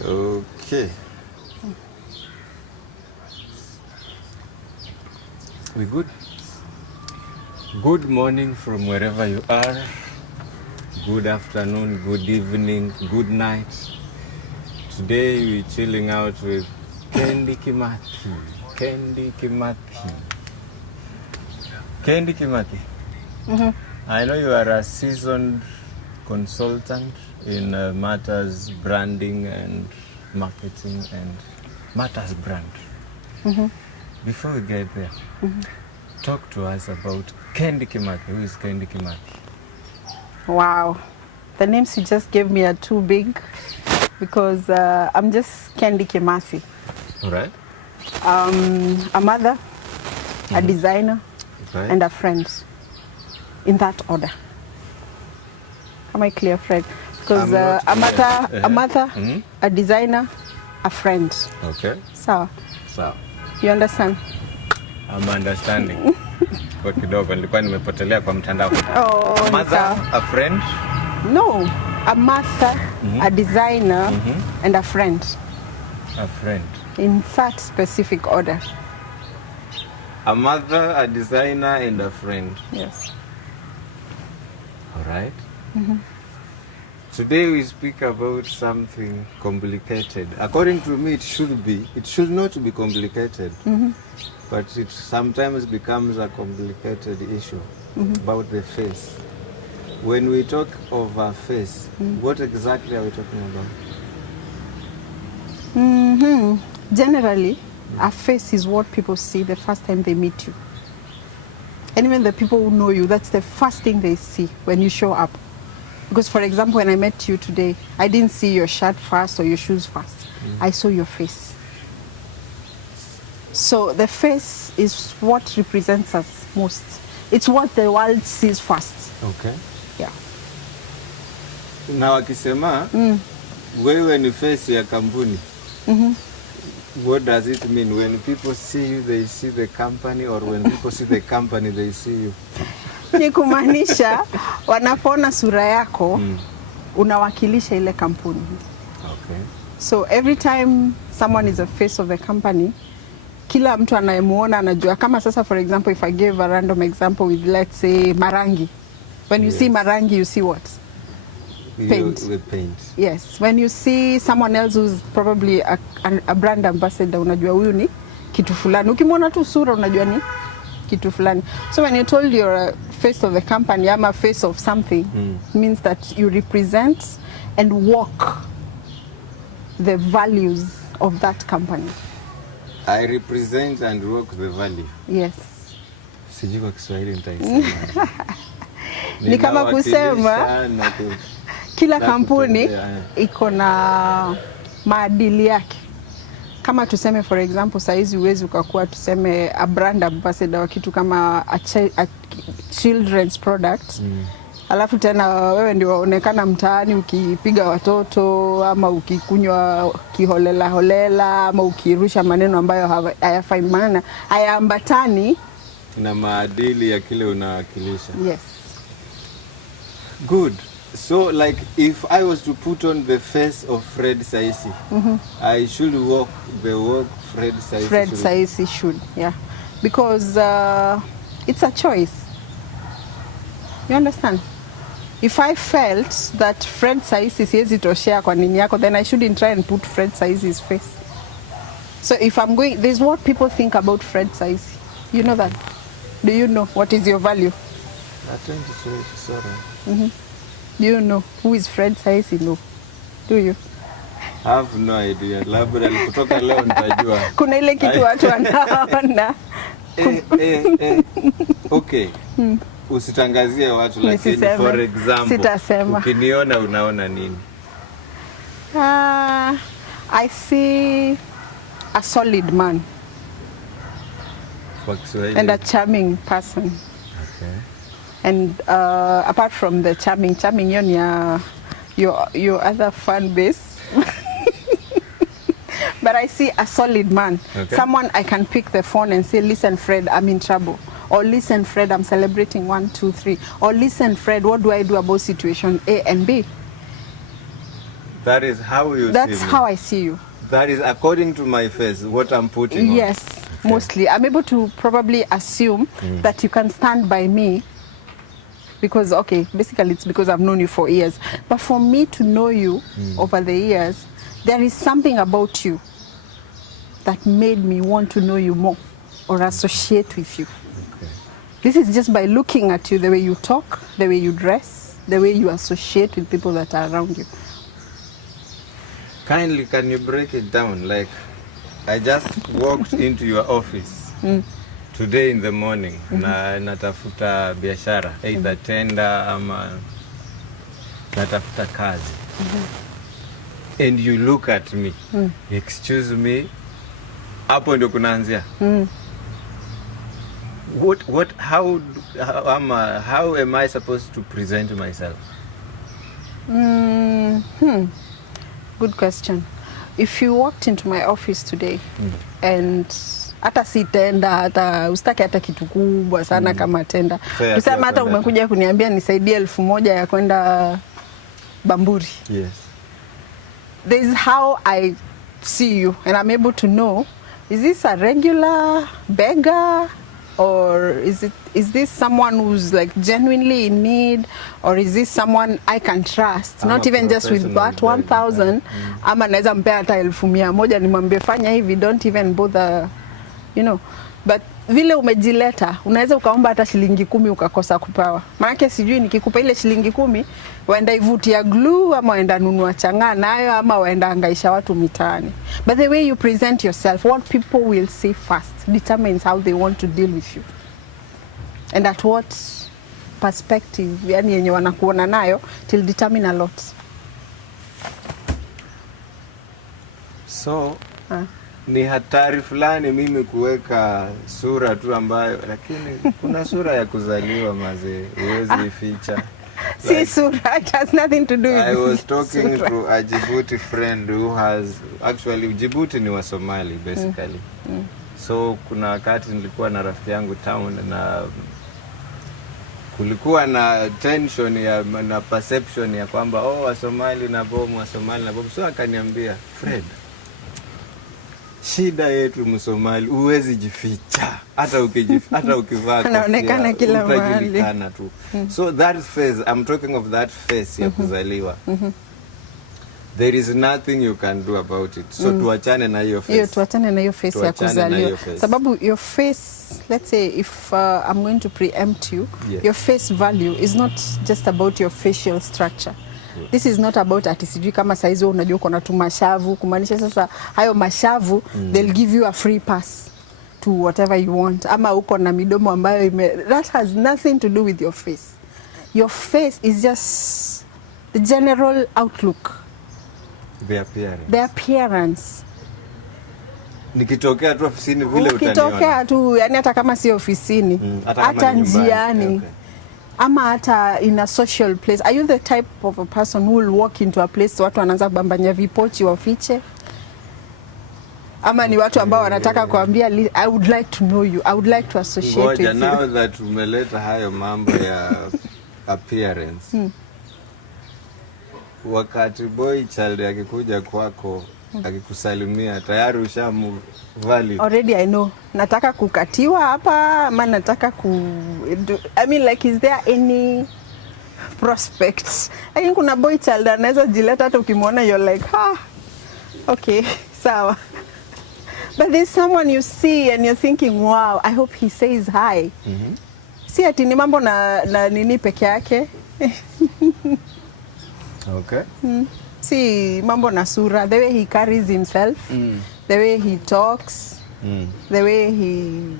Okay. We good? Good morning from wherever you are. Good afternoon, good evening, good night. Today we're chilling out with Kendi Kimathi. Kendi Kimathi. Kendi Kimathi. Mm-hmm. I know you are a seasoned consultant in matters branding and marketing and matters brand. Mm-hmm. Before we get there, talk to us about Kendi Kimathi. Who is Kendi Kimathi? Wow. The names you just gave me are too big because I'm just Kendi Kimathi. All right. A mother, a designer, Right. and a friend. In that order. Am I clear, Fred? Because a mother, a designer, a friend. Okay. So, So, you understand? I'm understanding. Kwa kidogo nilikuwa nimepotelea kwa mtandao. Oh, Mother, a friend? No, a mother, a designer, and a friend. A friend. In that specific order. A mother, a designer, and a friend. Yes. All right. Today we speak about something complicated. According to me, it should be. It should not be complicated. But it sometimes becomes a complicated issue about the face. When we talk of a face, what exactly are we talking about? Generally, a face is what people see the first time they meet you. And even the people who know you, that's the first thing they see when you show up. Because, for example, when I met you today, I didn't see your shirt first or your shoes first. I saw your face. So the face is what represents us most. It's what the world sees first. Okay. Yeah. Na wakisema wewe ni face ya kampuni. What does it mean? When people see you, they see the company, or when people see the company, they see you? Ni kumaanisha wanapoona sura yako unawakilisha ile kampuni. Okay. So every time someone is a face of a company, kila mtu anayemuona anajua. Kama sasa, for example, if I gave a random example with, let's say, Marangi. When you see Marangi, you see what? Paint. The paint. Yes. When you see someone else who's probably a brand ambassador, unajua huyu ni kitu fulani. Ukimwona tu sura unajua ni kitu fulani. So when you told you're a face of the company, I'm a face of something, it means that you represent and walk the values of that company. I represent and walk the value. Yes. Sijui kwa Kiswahili nitaisema. Ni kama kusema kila kampuni iko na maadili yake. Kama tuseme, for example, saizi uwezi ukakuwa tuseme a brand ambassador wa kitu kama a children's product. Alafu tena wewe ndio waonekana mtaani ukipiga watoto ama ukikunywa kiholela holela ama ukirusha maneno ambayo hayafai, maana hayaambatani na maadili ya kile unawakilisha. Yes. Good. So, like, if I was to put on the face of Fred Saisi, I should walk the walk Fred Saisi. Fred Saisi should, yeah. Because it's a choice. You understand? If I felt that Fred Saisi siwezi toshea kwa nini yako, then I shouldn't try and put Fred Saisi's face. So if I'm going, there's what people think about Fred Saisi. You know that? Do you know what is your value? Sorry. Do you know who is Fred Saisi? No. Do you? I have no idea. Labda kutoka leo nitajua. Kuna ile kitu watu wanaona. Okay. Usitangazie watu, lakini for example, sitasema. Ukiniona unaona nini? I see a solid man. Kwa Kiswahili. And a charming person. Okay. And apart from the charming your other fan base. But I see a solid man. Okay. Someone I can pick the phone and say, listen, Fred, I'm in trouble. Or listen, Fred, I'm celebrating 1, 2, 3. Or listen, Fred, what do I do about situation A and B? That is how you see me. That's how I see you. That is according to my face, what I'm putting on. Yes, mostly. I'm able to probably assume that you can stand by me because, okay, basically it's because I've known you for years. But for me to know you over the years, there is something about you that made me want to know you more or associate with you. Okay. This is just by looking at you, the way you talk, the way you dress, the way you associate with people that are around you. Kindly, can you break it down? Like, I just walked into your office today in the morning na natafuta biashara, either tender ama natafuta kazi. And you look at me, excuse me, hapo ndio kunaanzia. How am I supposed to present myself? Good question. If you walked into my office today and hata si tenda, hata usitaki hata kitu kubwa sana kama tenda. Tuseme hata umekuja kuniambia nisaidie 1,000 ya kwenda Bamburi. Yes. This is how I see you and I'm able to know, is this a regular beggar or is this someone who's like genuinely in need, or is this someone I can trust? Not even just with that 1,000 ama naweza mpea hata 1,100 nimwambie fanya hivi, don't even bother, you know. But vile umejileta, unaweza ukaomba hata shilingi 10 ukakosa kupawa. Maana sijui nikikupa ile shilingi 10 waenda ivutia glue ama waenda nunua chang'aa nayo ama waenda angaisha watu mitaani. But the way you present yourself, what people will see first determines how they want to deal with you. And at what perspective, yani yenye wanakuona nayo, till determine a lot. So, ni hatari fulani mimi kuweka sura tu ambayo, lakini kuna sura ya kuzaliwa mazee, huwezi ificha. See, sura, it has nothing to do with I was talking to a Djibouti friend who has, actually Djibouti ni wa Somali basically. So kuna wakati nilikuwa na rafiki yangu town na kulikuwa na tension na perception ya kwamba wa Somali na bomu, so akaniambia, Fred, shida yetu Msomali huwezi jificha, hata ukivaa anaonekana kila mahali tu. So that face, I'm talking of that face ya kuzaliwa. There is nothing you can do about it. So tuachane na hiyo face. Tuachane na hiyo face ya kuzaliwa. Sababu your face, let's say if I'm going to preempt you, your face value is not just about your facial structure. This is not about ati sijui kama saizi unajua uko na tu mashavu, kumaanisha sasa hayo mashavu they'll give you a free pass to whatever you want. Ama uko na midomo ambayo that has nothing to do with your face. Your face is just the general outlook. The appearance. Nikitokea tu ofisini vile utaniona. Ukitokea tu, yani hata kama si ofisini, hata njiani. Okay. Ama hata in a social place. Are you the type of a person who will walk into a place watu wanaanza kubambanya vipochi wafiche? Ama ni watu ambao wanataka kuambia I would like to know you, I would like to associate with you. Now that umeleta hayo mambo ya appearance. Wakati boy child akikuja kwako akikusalimia tayari ushamu value. Already I know. Nataka kukatiwa hapa ama nataka I mean, like, is there any prospects? I think kuna boy child anaweza jileta hata ukimwona you're like, okay, sawa. But there's someone you see and you're thinking, wow, I hope he says hi. Si ati ni mambo na nini peke yake. Okay. Si mambo na sura, the way he carries himself, the way he talks, the way he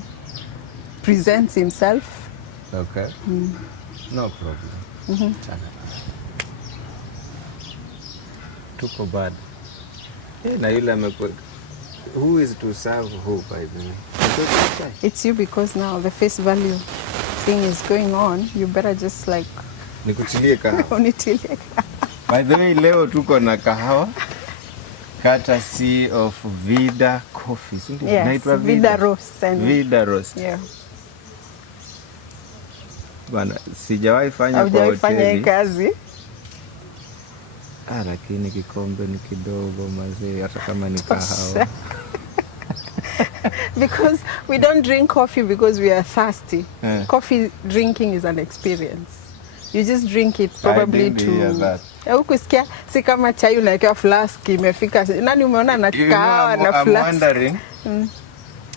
presents himself. Okay. No problem. Tuko bad. Na yule amekuwa, who is to serve who, by the way? It's you, because now the face value thing is going on. You better just like nikutilie kahawa. Unitilie kahawa. By the way, leo tuko na kahawa courtesy of Vida Coffee. Yes, Vida Roast. Vida Roast. Yeah. Bana, sijawahi fanya kwa hoteli. Kazi. Lakini kikombe ni kidogo mazee, hata kama ni kahawa. Because we don't drink coffee because we are thirsty. Coffee drinking is an experience. You just drink it probably to... Ukusikia si kama chai unawekewa flask imefika. Nani umeona na kahawa na flask? I'm wondering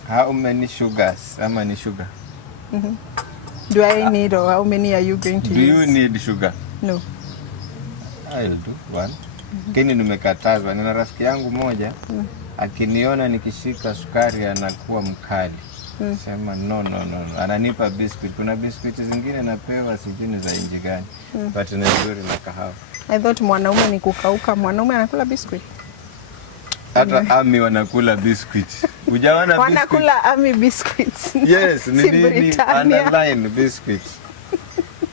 how many sugars, ama ni sugar? Do I need, or how many are you going to use? Do you need sugar? No. I'll do one. Kini nimekatazwa. Nina rafiki yangu moja, akiniona nikishika sukari anakuwa mkali. Sema no. Ananipa biscuit. Kuna biscuit zingine napewa sijini za inji gani. But ni nzuri na kahawa. I thought mwanaume ni kukauka. Mwanaume anakula biscuit. Hata ami wanakula biscuit. Ujawana biscuit? Wanakula ami biscuits. Yes, ni underline biscuit.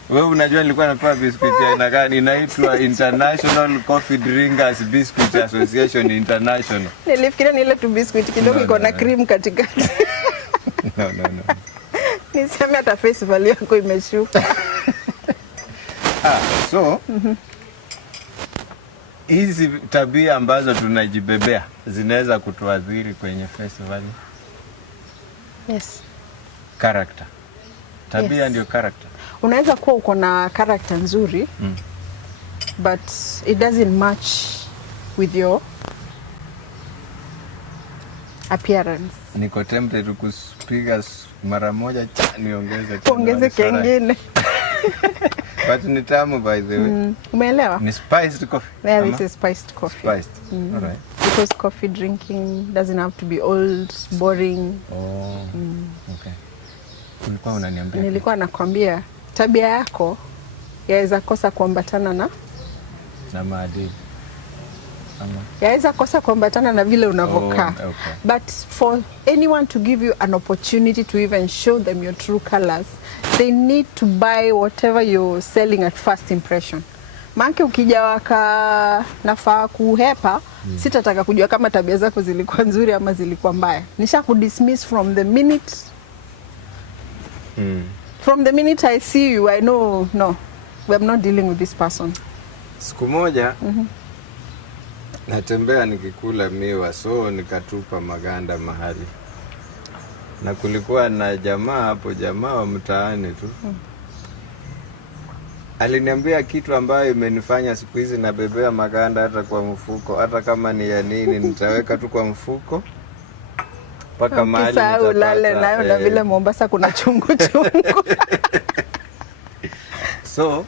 Wewe unajua nilikuwa napewa biscuit ya aina gani? Inaitwa International Coffee Drinkers Biscuit Association International. Nilifikiria ni ile tu biscuit kidogo iko na cream katikati. No. Niseme hata face value yako imeshuka. So hizi tabia ambazo tunajibebea zinaweza kutuadhiri kwenye festival. Yes. Character. Tabia ndio character. Unaweza kuwa uko na character nzuri, but it doesn't match with your appearance. Niko tempted kupiga mara moja niongeze kengine. But ni tamu by the way. Umeelewa? Ni spiced coffee. Yeah, this is spiced coffee. Spiced. All right. Because coffee drinking doesn't have to be old, boring. Okay. Ulikuwa unaniambia? Nilikuwa nakwambia tabia yako yaweza kosa kuambatana na maadili. Yaweza kosa kuambatana na vile unavokaa. Okay. But for anyone to give you an opportunity to even show them your true colors, they need to buy whatever you're selling at first impression. Maana ukija waka nafaa kuhepa, sitataka kujua kama tabia zako zilikuwa nzuri ama zilikuwa mbaya. Nisha kudismiss from the minute. From the minute I see you, I know, no, we are not dealing with this person. Siku moja, natembea nikikula miwa, so nikatupa maganda mahali. Na kulikuwa na jamaa wa mtaani tu. Aliniambia kitu ambayo imenifanya siku hizi nabebea maganda hata kwa mfuko. Hata kama ni ya nini, nitaweka tu kwa mfuko. Paka mahali nitapata. Ulale nayo na vile Mombasa kuna chungu. So,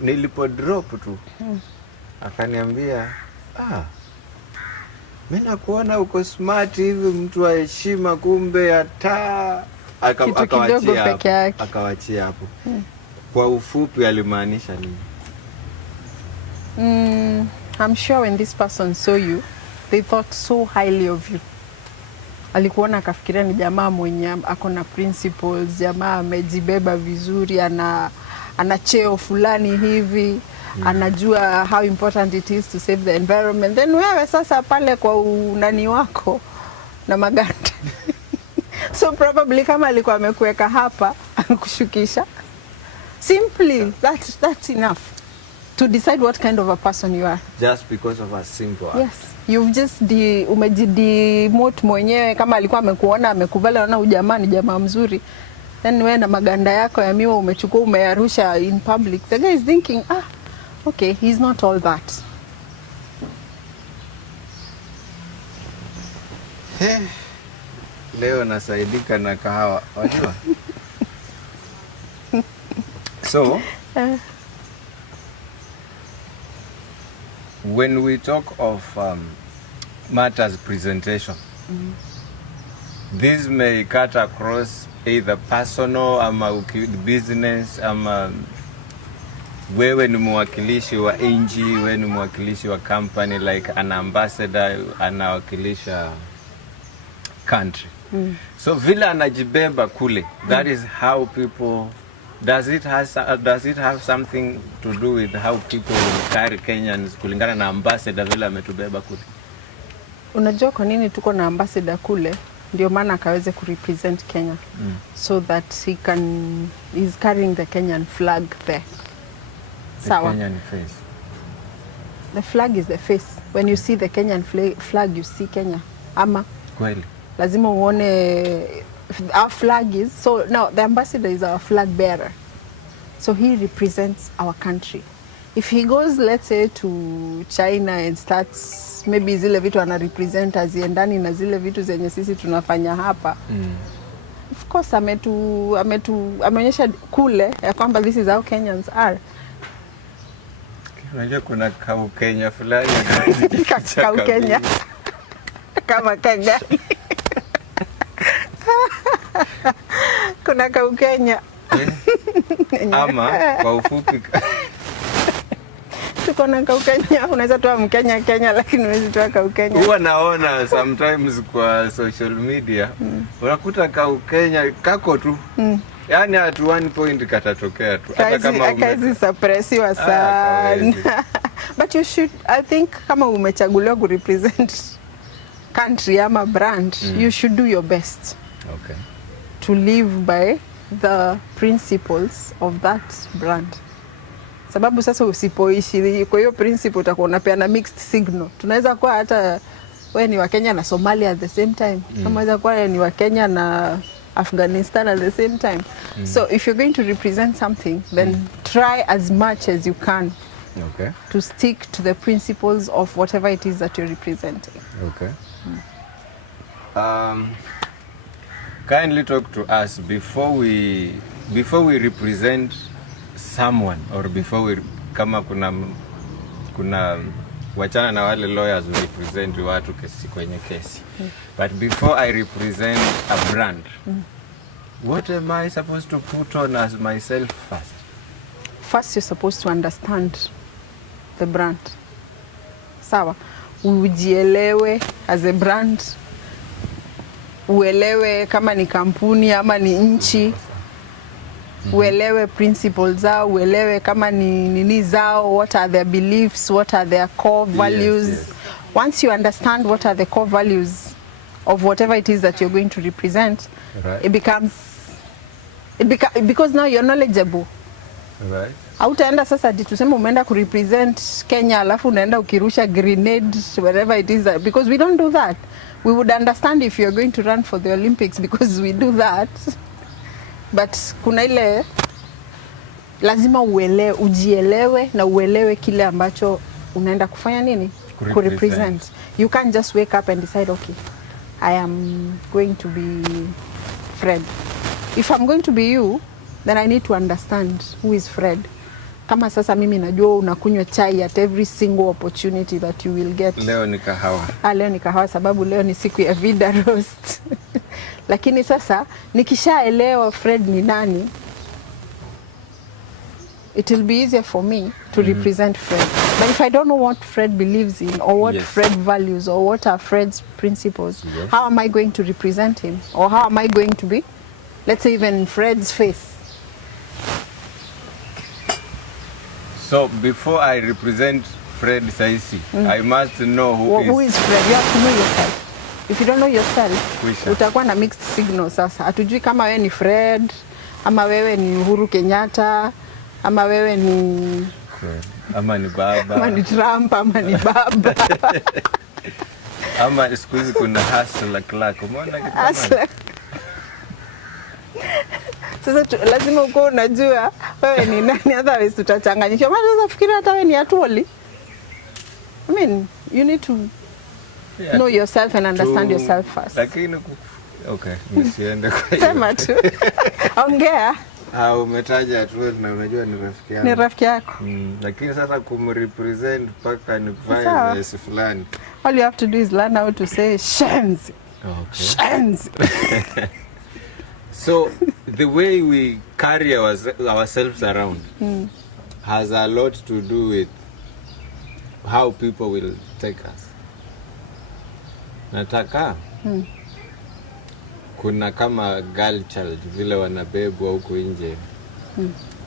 nilipo drop tu. Akaniambia, mimi nakuona uko smart hivi, mtu wa heshima, kumbe hata akawachia hapo. Kwa ufupi alimaanisha nini? I'm sure when this person saw you, they thought so highly of you. Alikuona akafikiria ni jamaa mwenye ako na principles, jamaa amejibeba vizuri, ana cheo fulani hivi, anajua how important it is to save the environment. Then wewe sasa pale kwa unani wako na maganda. So probably kama alikuwa amekuweka hapa kushukisha. Simply, that's enough to decide what kind of a person you are. Just because of a simple act. Yes. You've just umejidemote mwenyewe. Kama alikuwa amekuona, amekubali na ujamaa ni jamaa mzuri, then wewe na maganda yako ya miwa umechukua umeyarusha in public. The guy is thinking, okay, he's not all that. Leo nasaidika na kahawa, wajua? So, when we talk of matters presentation, this may cut across either personal ama business ama wewe ni mwakilishi wa NG, wewe ni mwakilishi wa company, like an ambassador anawakilisha country. So vile anajibeba kule, that is how people, does it have something to do with how people carry Kenyans kulingana na ambassador vile ametubeba kule? Unajua kwa nini tuko na ambassador kule? Ndio maana akaweze kurepresent Kenya. So that he's carrying the Kenyan flag there. The Kenyan face. The flag is the face. When you see the Kenyan flag, you see Kenya. Ama kweli lazima uone our flag is. So now the ambassador is our flag bearer. So he represents our country. If he goes, let's say, to China and starts maybe zile vitu ana represent aziendani na zile vitu zenye sisi tunafanya hapa. Of course ameonyesha kule ya kwamba this is how Kenyans are. Unajua kuna kau Kenya fulani kau Kenya kama Kenya. Kuna kau Kenya. Ama kwa ufupi tuko na kau Kenya, unaweza toa Mkenya Kenya lakini huwezi toa kau Kenya. Huwa naona sometimes kwa social media unakuta kau Kenya kako tu. Yaani at one point katatokea tu. Hata kama akazi suppressiwa sana. But you should, I think kama umechaguliwa ku represent country ama brand, you should do your best. Okay. To live by the principles of that brand. Sababu sasa usipoishi kwa hiyo principle utakuwa unapeana mixed signal. Tunaweza kuwa hata wewe ni wa Kenya na Somalia at the same time. Unaweza kuwa ni wa Kenya na Afghanistan at the same time. So if you're going to represent something, then try as much as you can to stick to the principles of whatever it is that you're representing. Okay. Kindly talk to us before we represent someone, or before we kama kuna wachana na wale lawyers who represent watu kesi kwenye kesi. But before I represent a brand, what am I supposed to put on as myself first? First, you're supposed to understand the brand. Sawa, ujielewe as a brand. Uelewe kama ni kampuni ama ni nchi. Uelewe principles zao, uelewe kama ni nini zao, what are their beliefs, what are their core values. Yes. Once you understand what are the core values of whatever it is that you're going to represent, because now you're knowledgeable. Right. Hautaenda sasa tuseme umeenda ku represent Kenya alafu unaenda ukirusha grenade wherever it is that, because we don't do that. We would understand if you're going to run for the Olympics because we do that. But kuna ile lazima ujielewe na uelewe kile ambacho unaenda kufanya nini? Ku represent. You can't just wake up and decide, okay, I am going to be Fred. If I'm going to be you, then I need to understand who is Fred. Kama sasa mimi najua unakunywa chai at every single opportunity that you will get. Leo ni kahawa. Leo ni kahawa sababu leo ni siku ya Vida Roast. Lakini sasa nikishaelewa Fred ni nani, it will be easier for me to represent Fred. But if I don't know what Fred believes in, or what Fred values, or what are Fred's principles, how am I going to represent him? Or how am I going to be, let's say, even Fred's face? So before I represent Fred Saisi, I must know who is Fred. You have to know yourself. If you don't know yourself, utakuwa na mixed signals sasa. Hatujui kama wewe ni Fred, ama wewe ni Uhuru Kenyatta, ama wewe ni ama ni baba, ama ni Trump, ama ni baba. Ama siku hizi kuna hustler Clark. Umeona kitu kama sasa lazima uko unajua wewe ni nani, otherwise tutachanganyika. Maana unaweza fikiri hata wewe ni Atwoli. I mean, you need to know yourself and understand yourself first. Lakini okay, nisiende kwa hiyo. Sema tu. Ongea. Umetaja Atwoli na unajua ni rafiki yangu. Ni rafiki yako. Lakini sasa kumrepresent paka ni vibe fulani. All you have to do is learn how to say shenzi. Okay. Shenzi. So the way we carry ourselves around has a lot to do with how people will take us. Nataka kuna kama girl child vile wanabebwa huko nje,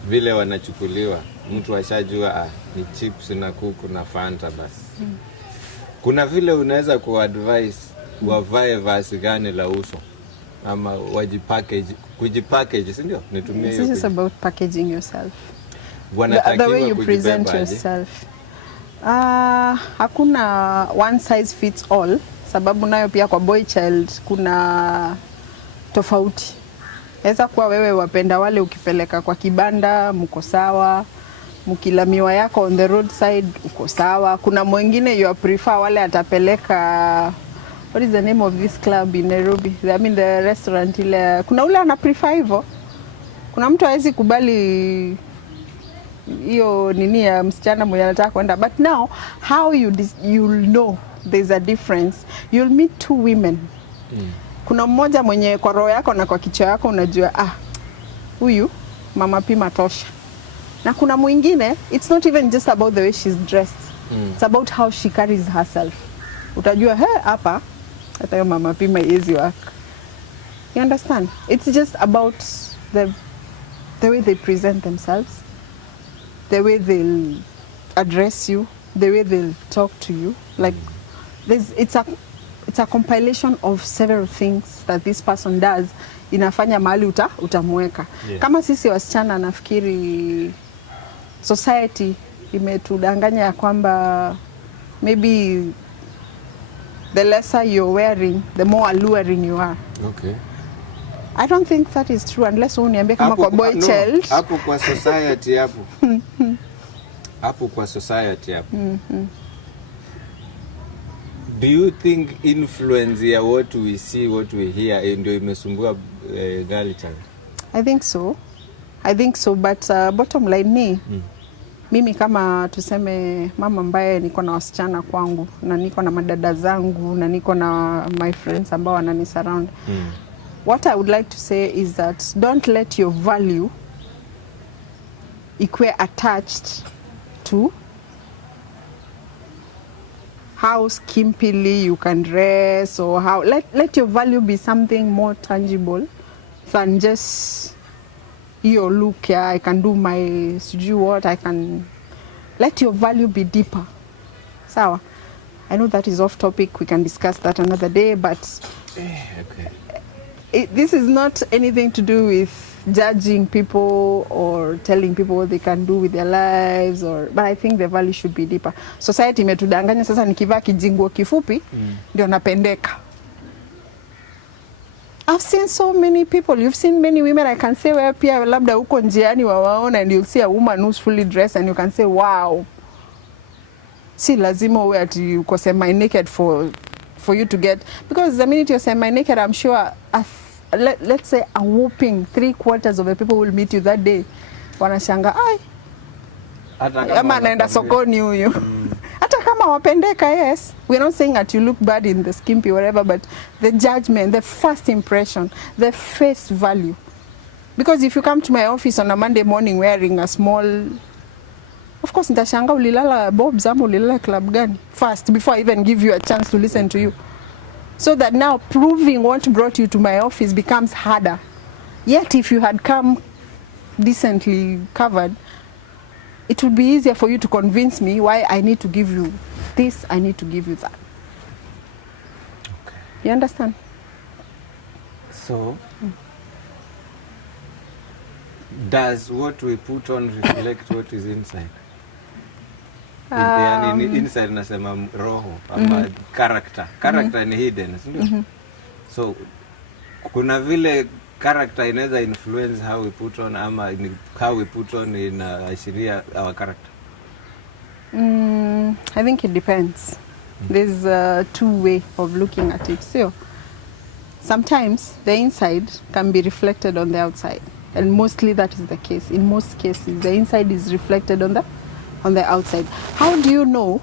vile wanachukuliwa, mtu ashajua ni chips na kuku na Fanta basi. Kuna vile unaweza kuadvise wavae vazi gani la uso ama kujipackage, si ndio? Nitumie hiyo. This is about packaging yourself. The way you present yourself. Hakuna one size fits all, sababu nayo pia kwa boy child kuna tofauti. Inaweza kuwa wewe wapenda wale ukipeleka kwa kibanda mko sawa, mkilamiwa yako on the roadside uko sawa. Kuna mwingine you prefer wale atapeleka, what is the name of this club in Nairobi? I mean the restaurant ile. Kuna ule ana prefer hivyo. Kuna mtu hawezi kubali hiyo nini ya msichana mwenye anataka kwenda. But now how you'll know there's a difference. You'll meet two women. Kuna mmoja mwenye kwa roho yako na kwa kichwa yako unajua huyu mama pima tosha. Na kuna mwingine it's not even just about the way she's dressed. It's about how she carries herself. Utajua hapa hata hiyo mama pima easy work. You understand? It's just about the way they present themselves, the way they'll address you, the way they'll talk to you. Like it's a compilation of several things that this person does inafanya mahali utamweka. Yeah. Kama sisi wasichana nafikiri society imetudanganya ya kwamba maybe the lesser you're wearing, the more alluring you are. Okay. I don't think that is true unless uniambie kama kwa boy child. Hapo kwa society hapo. Hapo kwa society hapo. Do you think influence ya what we see, what we hear ndio imesumbua girl child? I think so, but bottom line ni mimi kama tuseme mama ambaye niko na wasichana kwangu na niko na madada zangu na niko na my friends ambao wanani surround. What I would like to say is that don't let your value equate attached to how skimpily you can dress or how let your value be something more tangible than just your look. Yeah, I can do my what I can. Let your value be deeper. Sawa. I know that is off topic. We can discuss that another day, but okay. This is not anything to do with judging people or telling people what they can do with their lives, but I think the value should be deeper. Society imetudanganya sasa nikivaa kijinguo kifupi ndio napendeka. I've seen so many people, you've seen many women, I can say where pia labda uko njiani wawaona and you'll see a woman who's fully dressed and you can say wow. Si lazima uwe ati uko semi naked for you to get, because the minute you're semi naked, I'm sure let's say a whooping 3/4 of the people will meet you that day. Wanashanga ama anaenda sokoni huyu. Hata kama wapendeka, yes. We're not saying that you look bad in the skimpy whatever, but the judgment, the first impression, the face value. Because if you come to my office on a Monday morning wearing a small, of course nitashanga ulilala Bob's ama ulilala club gani first before I even give you a chance to listen to you. So that now proving what brought you to my office becomes harder. Yet if you had come decently covered, it would be easier for you to convince me why I need to give you this, I need to give you that. Okay. You understand? So, does what we put on reflect what is inside? Yani inside nasema roho ama character ni hidden, sindio? So kuna vile character inaweza influence how we put on ama how we put on inaashiria our character. I think it depends. There's a two-way of looking at it. So sometimes the inside can be reflected on the outside, and mostly that is the case. In most cases the inside is reflected on the outside. How do you know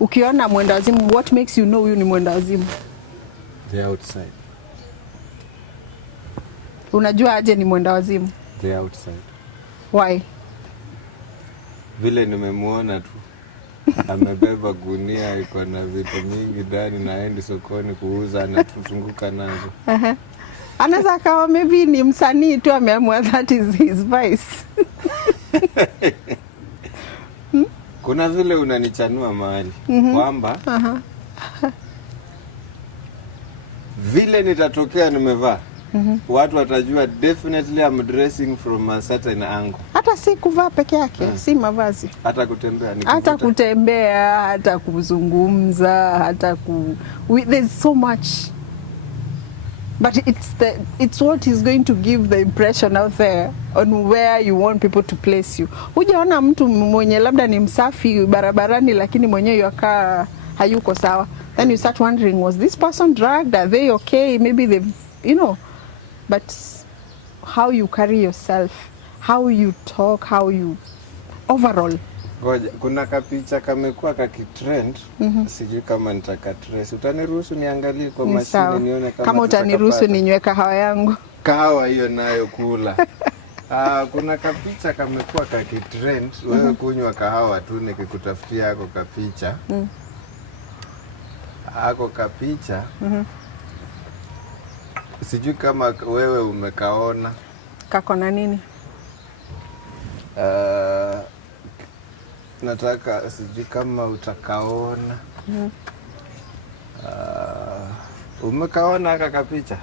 ukiona mwenda wazimu? What makes you know huyu ni mwenda wazimu? The outside. Unajua aje ni mwenda wazimu? The outside. Why? Vile nimemuona tu amebeba gunia iko na vitu mingi ndani na aende sokoni kuuza na tutunguka nazo. Anaweza kawa maybe ni msanii tu ameamua that is his vice. Kuna vile unanichanua mahali kwamba vile nitatokea nimevaa watu watajua definitely I'm dressing from a certain angle. Hata si kuvaa peke yake, si mavazi. Hata kutembea ni hata kutembea, hata kuzungumza, hata there's so much. But it's what is going to give the impression out there on where you want people to place you. Hujaona mtu mwenye labda ni msafi barabarani lakini mwenyewe yakaa hayuko sawa. Then you start wondering, was this person drugged? Are they okay? Maybe they've, you know. But how you carry yourself, how you talk, how you overall. Kuna kapicha kamekuwa kakitrend, sijui kama nitakatrace. Utaniruhusu niangalie kwa mashine nione kama utaniruhusu ninywe kahawa yangu. Kahawa hiyo nayo kula. Kuna kapicha kamekuwa kakitrend, wewe kunywa kahawa tu nikikutafutia hako kapicha. Hako kapicha. Sijui kama wewe umekaona. Kako na nini? Nataka sijui kama utakaona. Umekaona haka kapicha?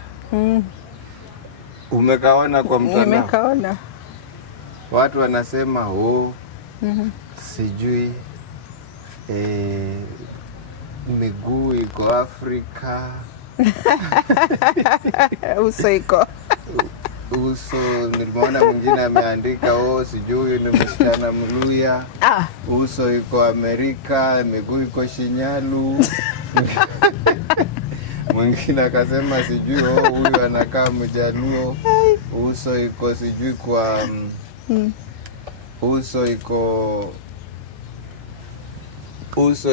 Umekaona kwa mtandao? Nimekaona. Watu wanasema sijui miguu iko Afrika. Uso iko. Uso nimeona mwingine ameandika sijui ni msichana Mluya. Uso iko Amerika, miguu iko Shinyalu. Mwingine akasema sijui huyu anakaa Mjaluo. Uso iko sijui kwa uso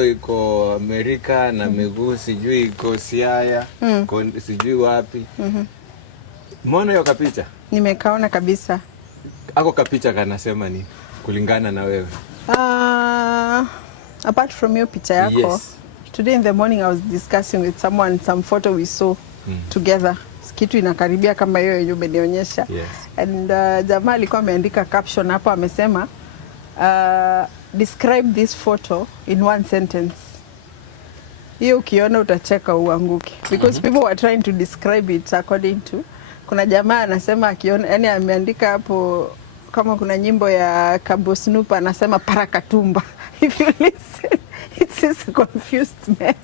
iko Amerika na miguu sijui iko Siaya, sijui wapi. Mbona hiyo kapicha? Nimekaona kabisa. Ako kapicha kanasema ni kulingana na wewe? Apart from your picha yako, yes. Today in the morning I was discussing with someone some photo we saw together. Kitu inakaribia kama hiyo yenye umenionyesha. Yes. And jamaa alikuwa ameandika caption hapo amesema describe this photo in one sentence. Hiyo ukiona utacheka uanguke because people were trying to describe it according to. Kuna jamaa anasema akiona, yani ameandika hapo kama kuna nyimbo ya Kabo Snoop anasema parakatumba. If you listen, it's a confused mess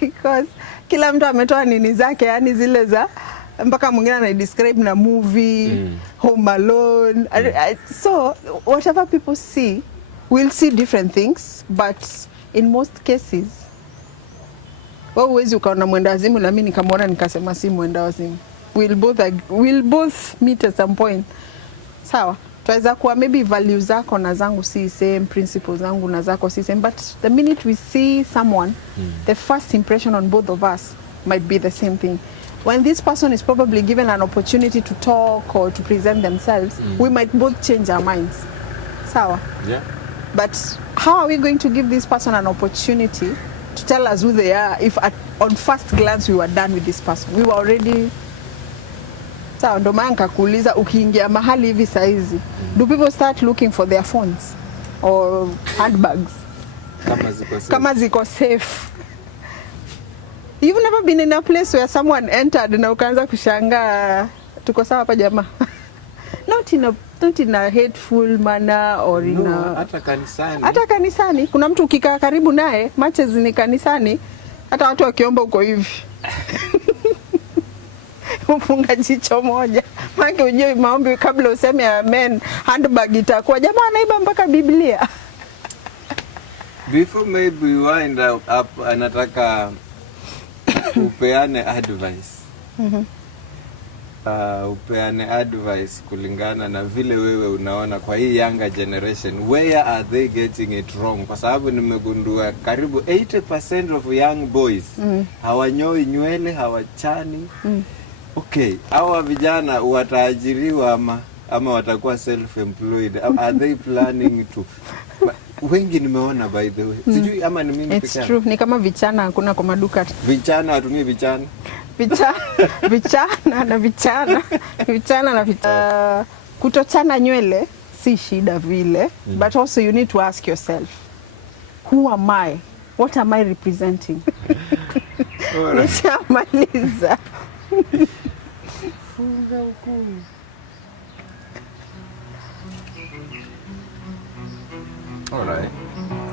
because kila mtu ametoa nini zake, yani zile za mpaka mwingine anadescribe na movie, Home Alone. So whatever people see, we'll see different things, but in most cases wewe huwezi ukaona mwenda wazimu na mimi nikamwona nikasema si mwenda wazimu. We'll both meet at some point. Sawa, tuweza kuwa maybe values zako na zangu si same, principles zangu na zako si same, but the minute we see someone, the first impression on both of us might be the same thing. When this person is probably given an opportunity to talk or to present themselves, we might both change our minds. Sawa? Yeah. But how are we going to give this person an opportunity to tell us who they are if on first glance we were done with this person? We were already. Sawa, ndo maana nikakuuliza ukiingia mahali hivi saizi, do people start looking for their phones or handbags? Kama ziko safe. You've never been in a place where someone entered na ukaanza kushangaa tuko sawa hapa jamaa? Not in a hateful manner or in a... Hata kanisani. Hata kanisani. Kuna mtu ukikaa karibu naye, matches ni kanisani, hata watu wakiomba uko hivi. Ufunga jicho moja. Maana ujue maombi kabla useme amen, handbag itakuwa jamaa anaiba mpaka Biblia. Before maybe we wind up, anataka upeane advice. Upeane advice kulingana na vile wewe unaona kwa hii younger generation, where are they getting it wrong? Kwa sababu nimegundua karibu 80% of young boys hawanyoi nywele, hawachani. Okay, hawa vijana wataajiriwa ama watakuwa self-employed? Are they planning to? Wengi nimeona by the way. Sijui ama ni mimi pekee. It's true, ni kama vichana hakuna kwa maduka. Vichana watumie vichana. Vichana na vichana. Kutochana nywele si shida vile, but also you need to ask yourself, who am I? What am I representing? Nishamaliza. funga huku. All right.